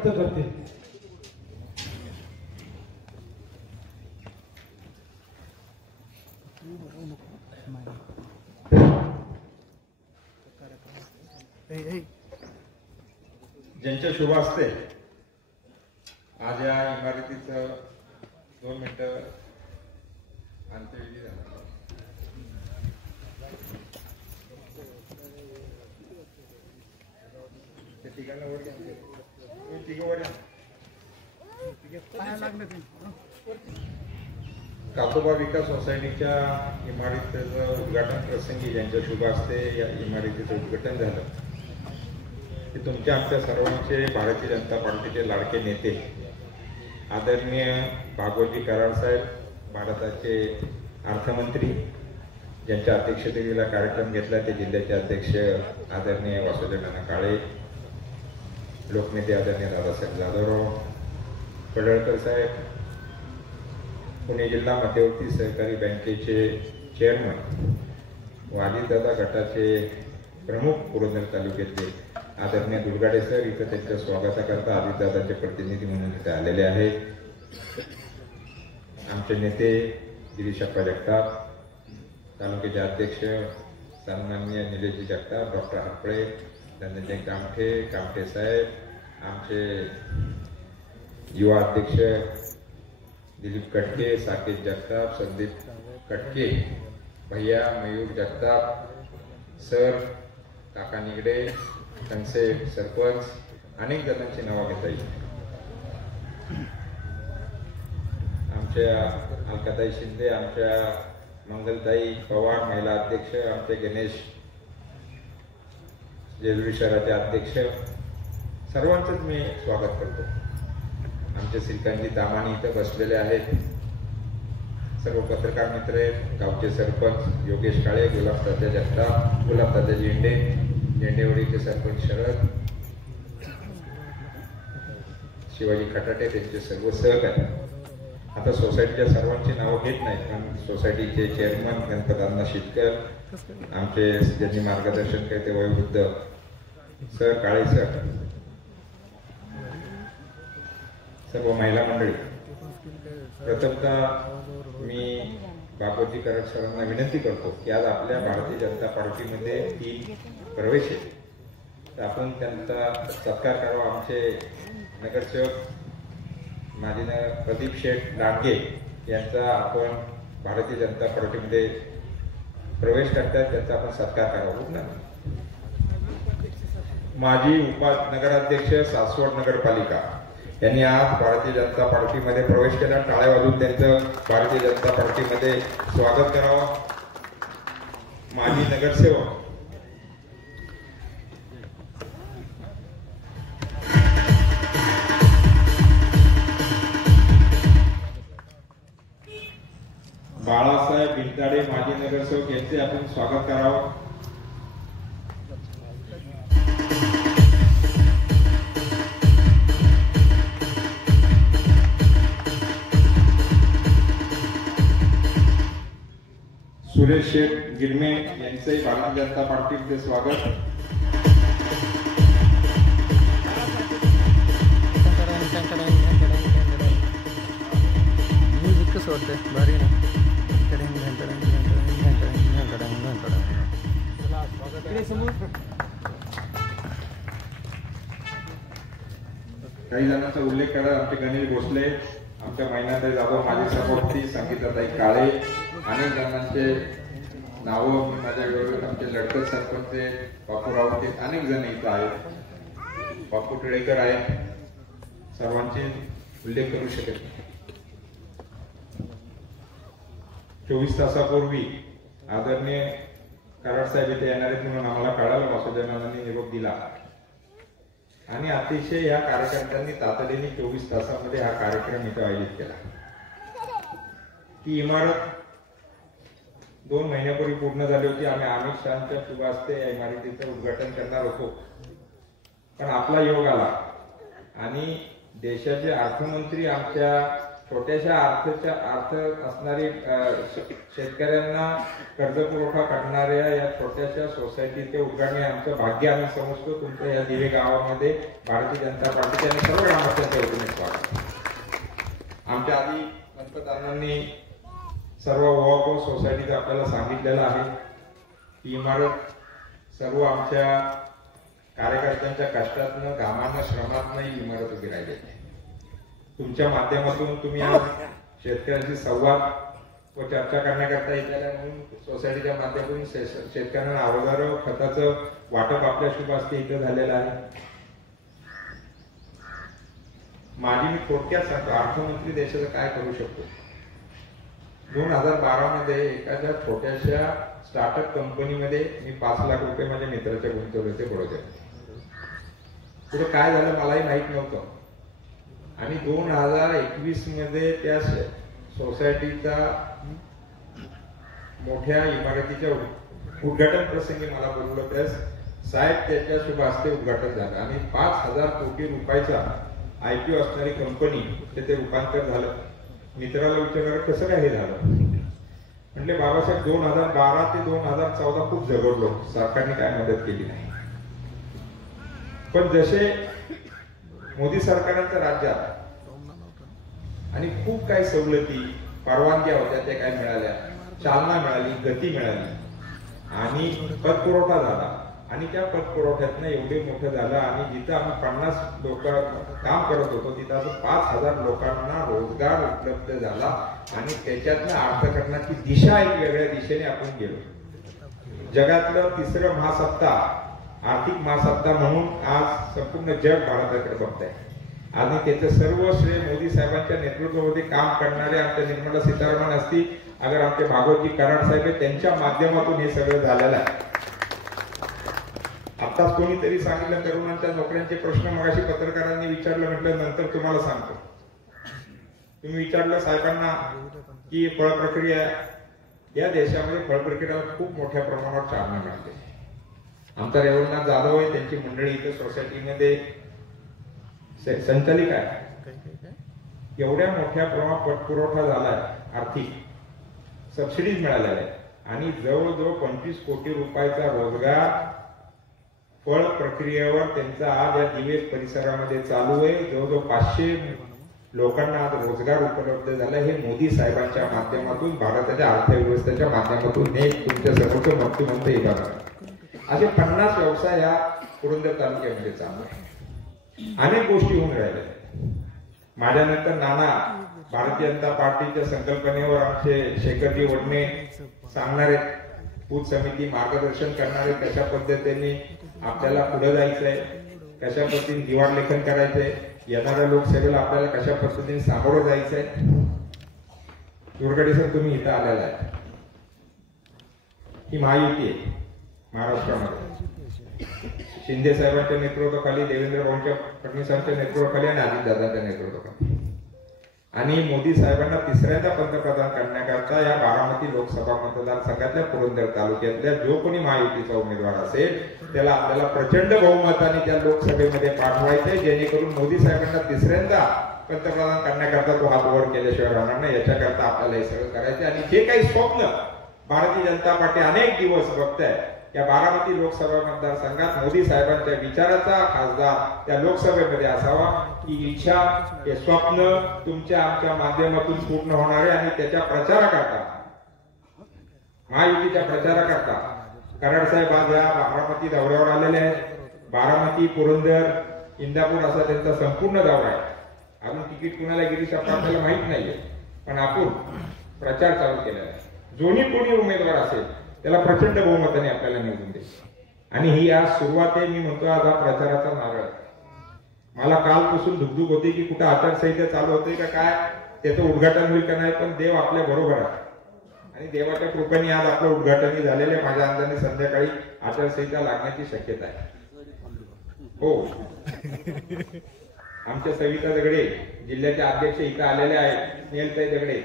करते। ज्यांच्या शुभ असते आज या इमारतीचं 2 मिनिटं अंत्यविधी झाला। ठिकाणा वर काकोबा विकास सोसायटीच्या इमारतीचं उद्घाटन प्रसंगी ज्यांच्या शुभ असते या इमारतीचं उद्घाटन झालं ते तुमच्या आमच्या सर्वांचे भारतीय जनता पार्टीचे लाडके नेते आदरणीय भागवतजी कराड साहेब, भारताचे अर्थमंत्री, ज्यांच्या अध्यक्षतेला कार्यक्रम घेतला ते जिल्ह्याचे अध्यक्ष आदरणीय वासुदेव नाना काळे, लोकनेते आदरणीय दादासाहेब जाधवराव पडळकर साहेब, पुणे जिल्हा मध्यवर्ती सहकारी बँकेचे चेअरमन वालीदादा गटाचे प्रमुख पुरंदर तालुक्यातले आदरणीय दुर्गाडे सर इथं त्यांच्या स्वागताकरता आदिदादाचे प्रतिनिधी म्हणून इथे आलेले आहेत। आमचे नेते गिरीशप्पा जगताप, तालुक्याचे अध्यक्ष सन्माननीय निलेशजी जगताप, डॉक्टर हरपळे, धनंजय कामठे साहेब, आमचे युवा अध्यक्ष दिलीप कटके, साकेत जगताप, संदीप कटके, भैया मयूर जगताप सर, काका निगडे, त्यांचे सरपंच, अनेक जणांची नावं घेता येईल। आमच्या अलकाताई शिंदे, आमच्या मंगलताई पवार महिला अध्यक्ष, आमचे गणेश जेजुरी शहराचे अध्यक्ष, सर्वांचंच मी स्वागत करतो। आमचे श्रीकांतजी तामाणी इथं बसलेले आहेत, सर्व पत्रकार मित्र आहेत, गावचे सरपंच योगेश काळे, गुलाबदादा जगताप, गुलाबदादा झेंडेवडीचे सरपंच शरद, शिवाजी खटाटे, त्यांचे सर्व सहकारी। आता सोसायटीच्या सर्वांची नावं घेत नाहीत, पण सोसायटीचे चेअरमन गणपतांना शिटकर, आमचे ज्यांनी मार्गदर्शन केले ते वयोवृद्ध सर, काळे सर, सर्व महिला मंडळी, प्रथमतः मी भागवतजी कराड सरांना विनंती करतो की आज आपल्या भारतीय जनता पार्टीमध्ये 3 प्रवेश आहे, तर आपण त्यांचा सत्कार करावा। आमचे नगरसेवक माजी प्रदीप शेठ लांडगे यांचा आपण भारतीय जनता पार्टीमध्ये प्रवेश करतात, त्यांचा आपण सत्कार करावा। माजी नगराध्यक्ष सासवड नगरपालिका यांनी आज भारतीय जनता पार्टीमध्ये प्रवेश केला, टाळ्या वाजवून त्यांचं भारतीय जनता पार्टीमध्ये स्वागत करावं। माजी नगरसेवक बाळासाहेब बिंदाडे, माजी नगरसेवक, यांचे आपण स्वागत करावं। सुरेश शेठ गिरमे यांचंही भारतीय जनता पार्टीमध्ये स्वागत। म्युझिक कसं वाटतंय? भारी ना? काही जणांचा उल्लेख करा, आमचे गणेश भोसले, आमच्या महिनाताई जाधव, माजी सभापती संगीताताई काळे, अनेक जणांचे नावं मी माझ्या वेळेवर, आमचे लडकत सरपंच बापू रावते, अनेक जण इथं आहेत, बापू टिळेकर आहेत, सर्वांचे उल्लेख करू शकेल। 24 तासापूर्वी आदरणीय कराड साहेब इथे येणार आहेत म्हणून आम्हाला कळालं, वासुदेवांनी निरोप दिला आणि अतिशय या कार्यकर्त्यांनी तातडीने 24 तासामध्ये हा कार्यक्रम इथे आयोजित केला। ती इमारत 2 महिन्यापूर्वी पूर्ण झाली होती। आम्ही अमित शहाच्या शुभ हस्ते या इमारतीचं उद्घाटन करणार होतो, पण आपला योग आला आणि देशाचे अर्थमंत्री आमच्या छोट्याशा अर्थ असणारी शेतकऱ्यांना कर्ज पुरवठा करणाऱ्या या छोट्याशा सोसायटीचे उद्घाटन आमचं भाग्य आम्ही समजतो. तुमच्या या दिवे गावामध्ये भारतीय जनता पार्टीच्या आणि सर्व ग्रामस्थांच्या वतीने स्वागत. आमच्या आधी पंतप्रधानांनी सर्व ओवाको सोसायटीचं आपल्याला सांगितलेलं आहे की इमारत सर्व आमच्या कार्यकर्त्यांच्या कष्टातनं घामानं श्रमातनं ही इमारत उभी राहिली. तुमच्या माध्यमातून तुम्ही आज शेतकऱ्यांशी संवाद व चर्चा करण्याकरता इथल्या म्हणून सोसायटीच्या माध्यमातून शेतकऱ्यांना अवजार खताचं वाटप आपल्या शुभ हस्ते इथं झालेलं आहे. माझी मी थोडक्यात सांगतो अर्थमंत्री देशाचं काय करू शकतो. 2012 मध्ये एखाद्या छोट्याशा स्टार्टअप कंपनीमध्ये मी 5 लाख रुपये माझ्या मित्राच्या गुंतवले होते बडोद्यात. पुढे काय झालं मलाही माहित नव्हतं. आणि 2021 मध्ये त्या सोसायटीचा मोठ्या इमारतीच्या उद्घाटन प्रसंगी मला बोलवलं. त्यास साहेब त्याच्या शुभ हस्ते उद्घाटन झालं आणि 5,000 कोटी रुपयाचा IPO असणारी कंपनी ते रूपांतर झालं. मित्राला विचारलं कसं काय हे झालं. म्हटले बाबासाहेब 2012 ते 2014 खूप झगडलो, सरकारने काय मदत केली नाही. पण जसे मोदी सरकारांच्या राज्यात आणि खूप काही सवलती परवानग्या होत्या त्या काय मिळाल्या, चालना मिळाली, गती मिळाली आणि पतपुरवठा झाला. आणि त्या पतपुरवठ्यातनं एवढे मोठं झालं आणि जिथं आम्ही 50 लोक काम करत होतो तिथं असं 5,000 लोकांना रोजगार उपलब्ध झाला आणि त्याच्यातनं अर्थकारणाची दिशा एक वेगळ्या दिशेने आपण गेलो. जगातलं 3रं महासत्ता आर्थिक महासत्ता म्हणून आज संपूर्ण जग भारताकडे बघतंय. आणि त्याचं सर्व श्रेय मोदी साहेबांच्या नेतृत्वामध्ये काम करणारे आमच्या निर्मला सीतारामन असतील, अगर आमचे भागवतजी कराड साहेब त्यांच्या माध्यमातून हे सगळं झालेलं आहे. आताच कोणीतरी सांगितलं तरुणांच्या नोकऱ्यांचे प्रश्न मगाशी पत्रकारांनी विचारलं. म्हटलं नंतर तुम्हाला सांगतो. तुम्ही विचारलं साहेबांना की फळ प्रक्रिया या देशामध्ये फळ प्रक्रियेला खूप मोठ्या प्रमाणावर चालना मिळते. आमचा रेवणनाथ जाधव आहे, त्यांची मंडळी इथं सोसायटीमध्ये संचालिका आहे. एवढ्या मोठ्या प्रमाणात पतपुरवठा झालाय, आर्थिक सबसिडीज मिळाल्या आहेत आणि जवळजवळ 25 कोटी रुपयाचा रोजगार फळ प्रक्रियेवर त्यांचा आज या दिवे परिसरामध्ये चालू आहे. जवळजवळ 500 लोकांना आज रोजगार उपलब्ध झाला. हे मोदी साहेबांच्या माध्यमातून भारताच्या अर्थव्यवस्थेच्या माध्यमातून हे तुमच्या समोर मक्ती म्हणते येतात. असे 50 व्यवसाय या पुरंदर तालुक्यामध्ये चालू आहे. अनेक गोष्टी होऊन राहिल्या. माझ्यानंतर नाना भारतीय जनता पार्टीच्या संकल्पनेवर आमचे शेखरजी वडणे सांगणारे, बूथ समिती मार्गदर्शन करणारे, कशा पद्धतीने आपल्याला पुढे जायचंय, कशा पद्धतीने दिवाण लेखन करायचंय, येणाऱ्या लोकसभेला आपल्याला कशा पद्धतीने सामोरं जायचंय. दुर्गडे सर तुम्ही इथं आलेला आहे. ही महायुती आहे महाराष्ट्रामध्ये. शिंदे साहेबांच्या नेतृत्वाखाली, देवेंद्र फडणवीसांच्या नेतृत्वाखाली आणि अजितदादांच्या नेतृत्वाखाली आणि मोदी साहेबांना 3ऱ्यांदा पंतप्रधान करण्याकरता या बारामती लोकसभा मतदारसंघातल्या पुरंदर तालुक्यातल्या जो कोणी महायुतीचा उमेदवार असेल त्याला आपल्याला प्रचंड बहुमताने त्या लोकसभेमध्ये पाठवायचे, जेणेकरून मोदी साहेबांना 3ऱ्यांदा पंतप्रधान करण्याकरता तो हात वर केल्याशिवाय राहणार नाही. याच्याकरता आपल्याला हे सगळं करायचे आणि जे काही स्वप्न भारतीय जनता पार्टी अनेक दिवस बघताय, या बारामती लोकसभा मतदारसंघात मोदी साहेबांच्या विचाराचा खासदार त्या लोकसभेमध्ये असावा ही इच्छा, हे स्वप्न तुमच्या आमच्या माध्यमातून पूर्ण होणार आहे. आणि त्याच्या प्रचाराकरता, महायुतीच्या प्रचाराकरता कराड साहेब आज या बारामती दौऱ्यावर आलेले आहेत. बारामती, पुरंदर, इंदापूर असा त्यांचा संपूर्ण दौरा आहे. अजून तिकीट कुणाला गिरीश आपल्याला माहित नाहीये, पण आपण प्रचार चालू केलेला आहे. जोनी कोणी उमेदवार असेल त्याला प्रचंड बहुमताने आपल्याला निवडून दे. आणि ही आज सुरुवात आहे. मी म्हणतो आज हा प्रचाराचा नारळ. मला कालपासून धुकधुक होती की कुठं आचारसंहिता चालू होते का काय, त्याचं उद्घाटन होईल का नाही. पण देव आपल्या बरोबर आहे आणि देवाच्या कृपेने आज आपलं उद्घाटन झालेलं. माझ्या अंदाने संध्याकाळी आचारसंहिता लागण्याची शक्यता आहे. हो, आमच्या सविता दगडे जिल्ह्याचे अध्यक्ष इथं आलेले आहेत. नेलताई दगडे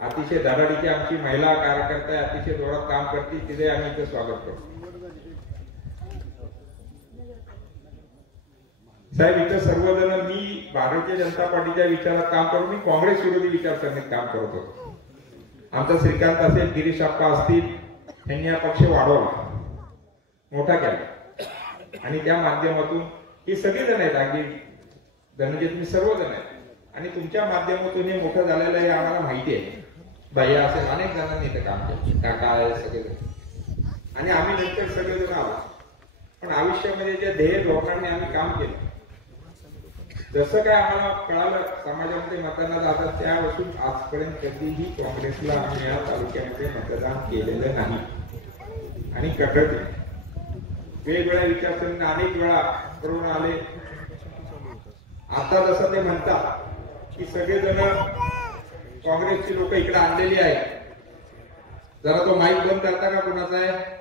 अतिशय धडाडीची आमची महिला कार्यकर्ता आहे, अतिशय जोरात काम करते. तिथे आम्ही इथं स्वागत करतो. साहेब इथं सर्वजण, मी भारतीय जनता पार्टीच्या विचारात काम करून मी काँग्रेस विरोधी विचारसरणीत काम करत होतो. आमचा श्रीकांत असेल, गिरीश आप्पा असतील, यांनी हा पक्ष वाढवला, मोठा केला आणि त्या माध्यमातून हे सगळेजण आहेत, अगदी धनंजय तुम्ही सर्वजण आहेत आणि तुमच्या माध्यमातून हे मोठं झालेलं हे आम्हाला माहिती आहे. भैया असेल, अनेक जणांनी इथं काम केलं, काका आहे, सगळेजण आणि आम्ही नंतर सगळेजण आलो. पण आयुष्यामध्ये जे ध्येय धोरणाने आम्ही काम केलं, जसं काय आम्हाला कळालं समाजामध्ये मतदान जातात त्यापासून आजपर्यंत कधीही काँग्रेसला आम्ही या तालुक्यामध्ये मतदान केलेलं नाही आणि कटत वेगवेगळ्या विचारसरणी अनेक वेळा करून आले. आता जसं ते म्हणतात की सगळेजण काँग्रेसची लोक इकडे आणलेली आहेत, जरा तो माईक बंद करता का कुणाचा आहे?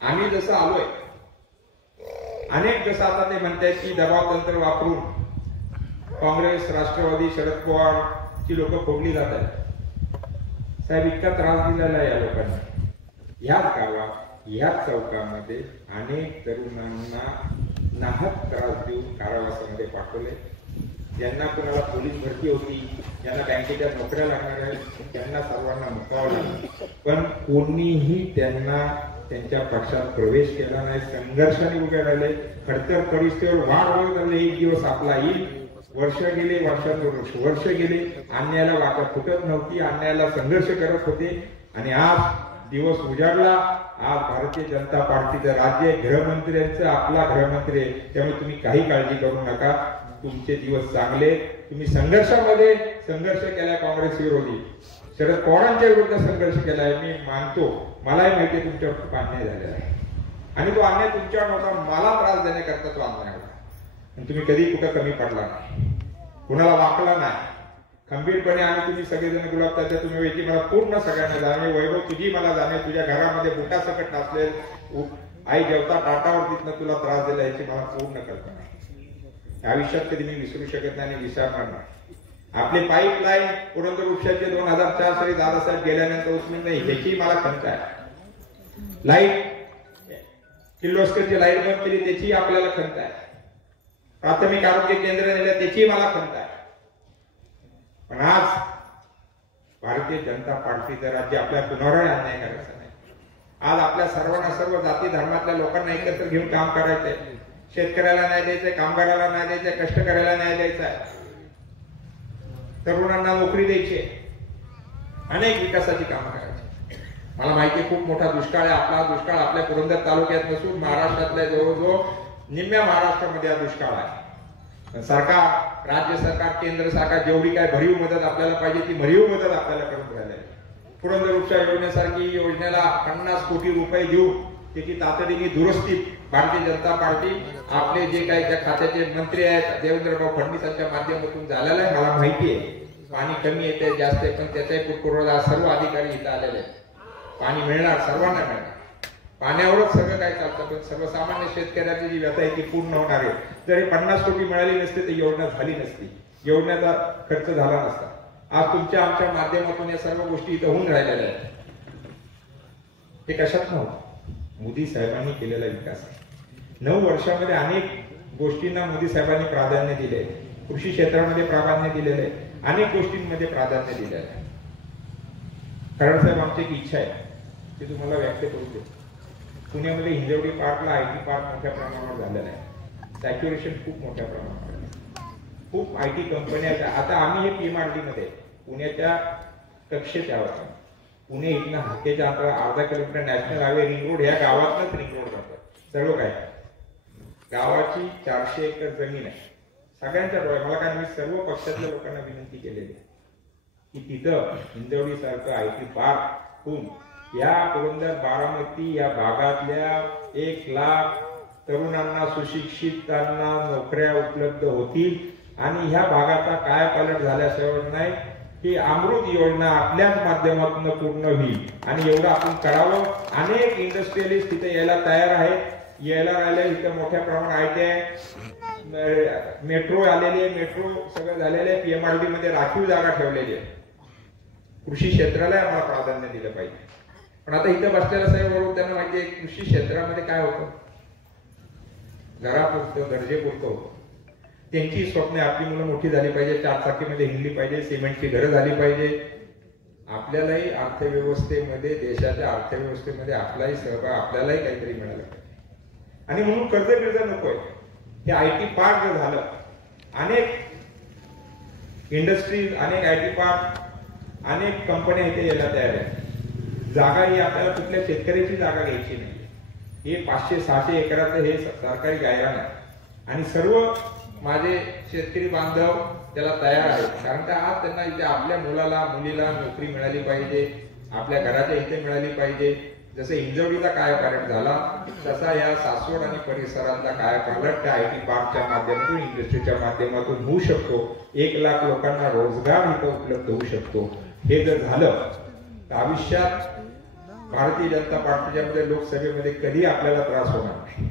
आम्ही जसं आलोय, अनेक जसं आता ते म्हणतात की दबाव तंत्र वापरून काँग्रेस, राष्ट्रवादी, शरद पवार ची लोक फोडली जात आहेत. साहेब, इतका त्रास दिलेला आहे या लोकांना. ह्याच गावात, ह्याच चौकामध्ये अनेक तरुणांना नाहक त्रास देऊन कारावासामध्ये पाठवले. ज्यांना कुणाला पोलीस भरती होती, ज्यांना बँकेच्या नोकऱ्या लागणार आहेत, त्यांना सर्वांना मुकावं लागलं, पण कोणीही त्यांना त्यांच्या पक्षात प्रवेश केला नाही. संघर्षाने उभे राहिले, खडतर परिस्थितीवर वाढ होत झाले. एक दिवस आपला येईल. वर्ष गेले, वर्ष गेले, अन्यायाला वाटत फुटत नव्हती, अन्यायाला संघर्ष करत होते आणि आज दिवस उजाडला. आज भारतीय जनता पार्टीचं राज्य गृहमंत्र्यांचं आपला गृहमंत्री आहे, त्यामुळे तुम्ही काही काळजी करू नका. तुमचे दिवस चांगले. तुम्ही संघर्षामध्ये संघर्ष केलाय, काँग्रेस विरोधी, शरद पवारांच्या विरुद्ध संघर्ष केलाय. मी मानतो, मलाही माहिती आहे तुमच्यावर खूप अन्याय झालेला आहे आणि तो अन्याय तुमच्यावर नव्हता, मला त्रास देण्याकरता तो अन्याय होता. आणि तुम्ही कधी कुठं कमी पडला नाही, कुणाला वाकला नाही. खंबीरपणे आम्ही तुम्ही सगळेजण गुलाब तात्या तुम्ही वेळी मला पूर्ण सगळ्यांना जाणे, वैभव तुझी मला जाणे, तुझ्या घरामध्ये बुटासकट नसले, आई जेवता टाटावर तिथनं तुला त्रास दिला याची मला पूर्ण कल्पना आहे. आयुष्यात कधी मी विसरू शकत नाही आणि विसरणार नाही. आपले पाईपलाईन पुरंदर उपशाचे 2004 साली दादासाहेब गेल्यानंतर उचलून नाही याची मला खंत आहे. लाईट किर्लोस्करची लाईट बंद केली त्याची आपल्याला खंत आहे. प्राथमिक आरोग्य केंद्र नेलं त्याची मला खंत आहे. पण आज भारतीय जनता पार्टीचं राज्य आपल्या कुणावरही अन्याय करायचा नाही. आज आपल्या सर्वांना, सर्व जाती धर्मातल्या लोकांना एकत्र घेऊन काम करायचंय. शेतकऱ्याला न्याय द्यायचंय, कामगाराला न्याय द्यायचंय, कष्टकऱ्याला न्याय द्यायचा आहे, तरुणांना नोकरी द्यायची, अनेक विकासाची कामं करायची. मला माहिती खूप मोठा दुष्काळ आहे. आपला दुष्काळ आपल्या पुरंदर तालुक्यात नसून महाराष्ट्रातल्या जवळजवळ निम्म्या महाराष्ट्रामध्ये हा दुष्काळ आहे. सरकार, राज्य सरकार, केंद्र सरकार जेवढी काय भरीव मदत आपल्याला पाहिजे ती भरीव मदत आपल्याला करून राहिली आहे. पुरंदर उपचार योजनेसारखी योजनेला 50 कोटी रुपये देऊन त्याची तातडीने दुरुस्ती भारतीय जनता पार्टी, आपले जे काही त्या खात्याचे मंत्री आहेत देवेंद्रभाऊ फडणवीसांच्या माध्यमातून झालेलं आहे. मला माहिती आहे पाणी कमी येते, जास्त आहे, पण त्याचाही पुरवठा सर्व अधिकारी इथं आलेले आहेत. पाणी मिळणार, सर्वांना मिळणार. पाण्यावरच सगळं काय चालतं, पण सर्वसामान्य शेतकऱ्याची जी व्यथा आहे ती पूर्ण होणार आहे. जर 50 कोटी मिळाली नसते तर योजना झाली नसती, योजनेचा खर्च झाला नसता. आज तुमच्या आमच्या माध्यमातून या सर्व गोष्टी इथं होऊन राहिलेल्या आहेत. ते कशात नव्हतं, मोदी साहेबांनी केलेला विकास आहे. 9 वर्षामध्ये अनेक गोष्टींना मोदी साहेबांनी प्राधान्य दिले. कृषी क्षेत्रामध्ये प्राधान्य दिलेलं आहे, अनेक गोष्टींमध्ये प्राधान्य दिलेलं आहे. कारण साहेब आमची एक इच्छा आहे की तुम्हाला व्यक्त करू देतो. पुण्यामध्ये हिंजवडी पार्कला IT पार्क मोठ्या प्रमाणावर झालेला आहे. सॅच्युरेशन खूप मोठ्या प्रमाणावर आहे. खूप IT कंपन्या आहेत. आता आम्ही हे PMRD मध्ये पुण्याच्या कक्षेत आहोत. पुणे इथनं हाकेच्या अर्धा kilometre national highway ring road, ह्या गावातच रिंग रोड जातो. सर्व काय गावाची 400 एकर जमीन आहे. सगळ्यांच्या डोळ्यात मला काय, मी सर्व पक्षातल्या लोकांना विनंती केलेली आहे की तिथं हिंजवडी सारखं IT पार्क होऊन या पुरंदर, बारामती या भागातल्या 1 लाख तरुणांना, सुशिक्षितांना नोकऱ्या उपलब्ध होतील आणि ह्या भागाचा काय पालट झाल्याशिवाय नाही ही अमृत योजना आपल्याच माध्यमातून पूर्ण होईल. आणि एवढं आपण करावं. अनेक इंडस्ट्रियलिस्ट तिथे यायला तयार आहेत, यायला राहिले. इथं मोठ्या प्रमाणात IT, मेट्रो आलेली आहे, मेट्रो सगळं झालेलं आहे. PMRD मध्ये राखीव जागा ठेवलेली आहे. कृषी क्षेत्राला आम्हाला प्राधान्य दिलं पाहिजे. पण आता इथं बसलेल्या साहेब बरोबर त्यांना माहिती आहे कृषी क्षेत्रामध्ये काय होतं, घरापुरतं, गरजेपुरतं होतं. त्यांची स्वप्ने आपली मुलं मोठी झाली पाहिजे, 4 चाकीमध्ये हिंडली पाहिजे, सिमेंटची घरं झाली पाहिजे. आपल्यालाही अर्थव्यवस्थेमध्ये, देशाच्या अर्थव्यवस्थेमध्ये आपलाही सहभाग, आपल्यालाही काहीतरी मिळालं पाहिजे. आणि म्हणून कर्ज नकोय. हे IT पार्क जर झालं, अनेक इंडस्ट्रीज, अनेक IT पार्क, अनेक कंपन्या इथे यायला तयार आहेत. जागा ही आपल्याला कुठल्या शेतकऱ्याची जागा घ्यायची नाही. हे 500-600 एकराचं हे सरकारी गायरान आहे आणि सर्व माझे शेतकरी बांधव त्याला तयार आहेत. कारण का आज त्यांना इथे आपल्या मुलाला मुलीला नोकरी मिळाली पाहिजे, आपल्या घराच्या इथे मिळाली पाहिजे. जसं हिंजवडीचा कायापालट झाला तसा या सासवड आणि परिसरातला कायापालट त्या IT पार्कच्या माध्यमातून, इंडस्ट्रीच्या माध्यमातून होऊ शकतो. 1 लाख लोकांना रोजगार इथं उपलब्ध होऊ शकतो. हे जर झालं तर आयुष्यात भारतीय जनता पार्टीच्या मध्ये लोकसभेमध्ये कधी आपल्याला त्रास होणार नाही.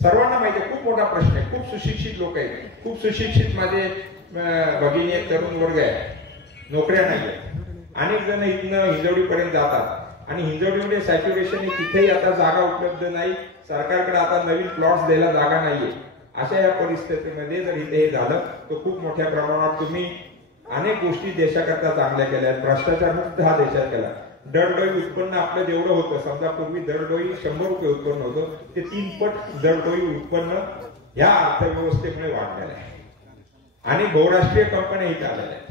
सर्वांना माहिती आहे, खूप मोठा प्रश्न आहे. खूप सुशिक्षित लोक आहेत, खूप सुशिक्षित माझे भगिनी आहेत, तरुण वर्ग आहे, नोकऱ्या नाही आहेत. अनेक जण इथनं हिंजवडीपर्यंत जातात आणि हिंजवडीमध्ये सॅच्युरेशन तिथेही आता जागा उपलब्ध नाही. सरकारकडे आता नवीन प्लॉट्स द्यायला जागा नाहीये. अशा या परिस्थितीमध्ये जर इथे हे झालं तर खूप मोठ्या प्रमाणावर तुम्ही अनेक गोष्टी देशाकरता चांगल्या केल्या आहेत. भ्रष्टाचार मुक्त हा देशात केला. दरडोई उत्पन्न आपलं जेवढं होतं, समजा पूर्वी दरडोई 100 रुपये उत्पन्न होतं, ते 3 पट दरडोई उत्पन्न या अर्थव्यवस्थेमुळे वाढलेलं आहे. आणि बहुराष्ट्रीय कंपन्या इथे आलेल्या आहेत.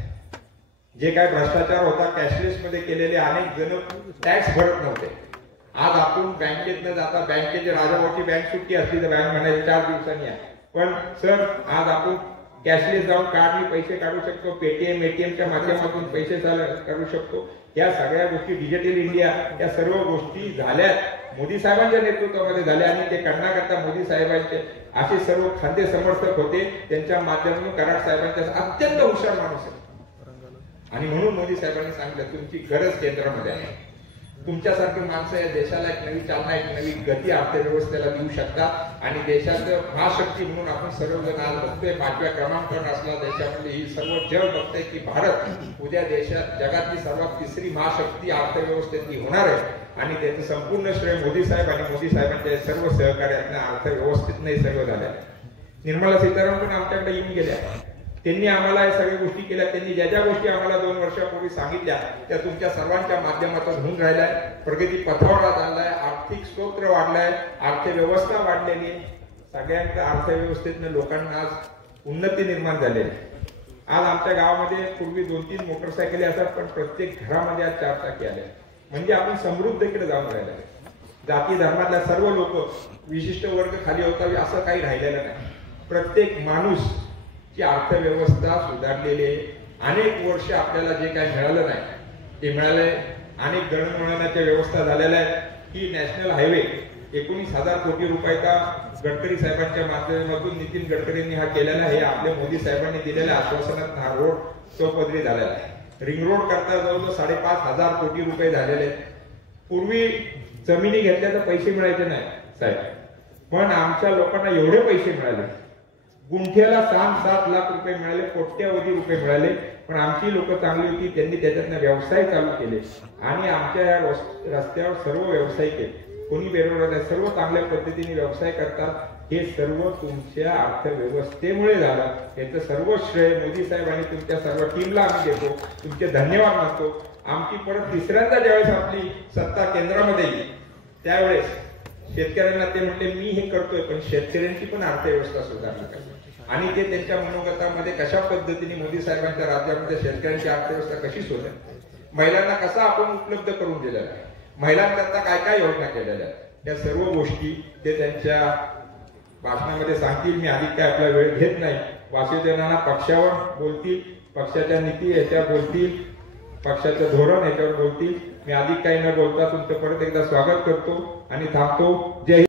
जे काय भ्रष्टाचार होता कॅशलेस मध्ये केलेले, अनेक जण टॅक्स भरत नव्हते. आज आपण बँकेत न जाता, बँकेची राजाभाऊची बँक सुट्टी असली तर बँक म्हणायची 4 दिवसांनी आहे. पण सर आज आपण कॅशलेस जाऊन कार्डनी पैसे काढू शकतो, पेटीएम ATMच्या माध्यमातून पैसे काढू शकतो. या सगळ्या गोष्टी, डिजिटल इंडिया, या सर्व गोष्टी झाल्यात मोदी साहेबांच्या नेतृत्वामध्ये झाल्या. आणि ते करण्याकरता मोदी साहेबांचे असे सर्व खाद्य समर्थक होते. त्यांच्या माध्यमातून कराड साहेबांच्या अत्यंत हुशार माणूस आहे. आणि म्हणून मोदी साहेबांनी सांगितलं तुमची गरज केंद्रामध्ये आहे. तुमच्यासारखी माणसं या देशाला एक नवी चालना, एक नवी गती अर्थव्यवस्थेला देऊ शकतात. आणि देशाचं महाशक्ती म्हणून आपण सर्वजण आज बघतोय. 5व्या क्रमांकावर असला देशामध्ये ही सर्व जग बघतंय की भारत उद्या देशात जगातली सर्वात 3री महाशक्ती अर्थव्यवस्थेतली होणार आहे. आणि त्याचं संपूर्ण श्रेय मोदी साहेब आणि मोदी साहेबांच्या सर्व सहकार्यातनं अर्थव्यवस्थेत नाही सर्व झाल्या. निर्मला सीतारामन पण आमच्याकडे येऊन गेल्या. त्यांनी आम्हाला या सगळ्या गोष्टी केल्या. त्यांनी ज्या ज्या गोष्टी आम्हाला 2 वर्षापूर्वी सांगितल्या त्या तुमच्या सर्वांच्या माध्यमातून होऊन राहिल्या. प्रगती पथावर चाललाय, आर्थिक स्तोत्र वाढलाय, अर्थव्यवस्था वाढलेली आहे. सगळ्यांच्या अर्थव्यवस्थेतनं लोकांना आज उन्नती निर्माण झालेली आहे. आज आमच्या गावामध्ये पूर्वी 2-3 मोटरसायकली असतात, पण प्रत्येक घरामध्ये आज 4 चाकी आल्या. म्हणजे आपण समृद्धीकडे जाऊन राहिलो. जाती धर्मातल्या सर्व लोक, विशिष्ट वर्ग खाली होता असं काही राहिलेलं नाही. प्रत्येक माणूस ची अर्थव्यवस्था सुधारलेली आहे. अनेक वर्ष आपल्याला जे काही मिळालं नाही ते मिळालंय. अनेक दळणवळणाच्या व्यवस्था झालेल्या आहेत. ही नॅशनल हायवे 19,000 कोटी रुपयाचा गडकरी साहेबांच्या माध्यमातून नितीन गडकरींनी हा केलेला. हे आपल्या मोदी साहेबांनी दिलेल्या आश्वासनात हा रोड चौपदरी झालेला आहे. रिंग रोड करता जवळजवळ 5,500 कोटी रुपये झालेले आहेत. पूर्वी जमिनी घेतल्या तर पैसे मिळायचे नाही साहेब, पण आमच्या लोकांना एवढे पैसे मिळाले. गुंठ्याला 6-7 लाख रुपये मिळाले, कोट्यावधी रुपये मिळाले. पण आमची लोक चांगली होती, त्यांनी त्याच्यातनं व्यवसाय चालू केले. आणि आमच्या या रस्त्यावर सर्व व्यावसायिक आहेत, कोणी बेरोजगार नाही, सर्व चांगल्या पद्धतीने व्यवसाय करतात. हे सर्व तुमच्या अर्थव्यवस्थेमुळे झालं. याचं सर्व श्रेय मोदी साहेब आणि तुमच्या सर्व टीमला आम्ही देतो. तुमचे धन्यवाद मानतो. आमची परत 3ऱ्यांदा ज्यावेळेस आपली सत्ता केंद्रामध्ये येईल त्यावेळेस शेतकऱ्यांना ते म्हणले मी हे करतोय, पण शेतकऱ्यांची पण अर्थव्यवस्था सुधारली पाहिजे. आणि ते त्यांच्या मनोगतामध्ये कशा पद्धतीने मोदी साहेबांच्या राज्यामध्ये शेतकऱ्यांची अर्थव्यवस्था कशी सुधारली, महिलांना कसा आपण उपलब्ध करून दिलेला आहे, महिलांकरता काय काय योजना केलेल्या आहेत, या सर्व गोष्टी ते त्यांच्या भाषणामध्ये सांगतील. मी अधिक काय आपला वेळ घेत नाही. वासुदेव नाना पक्षावर बोलतील, पक्षाच्या नीती याच्यावर बोलतील, पक्षाचं धोरण याच्यावर बोलतील. मी अधिक काही न बोलता तुमचं परत एकदा स्वागत करतो आणि थांबतो. जय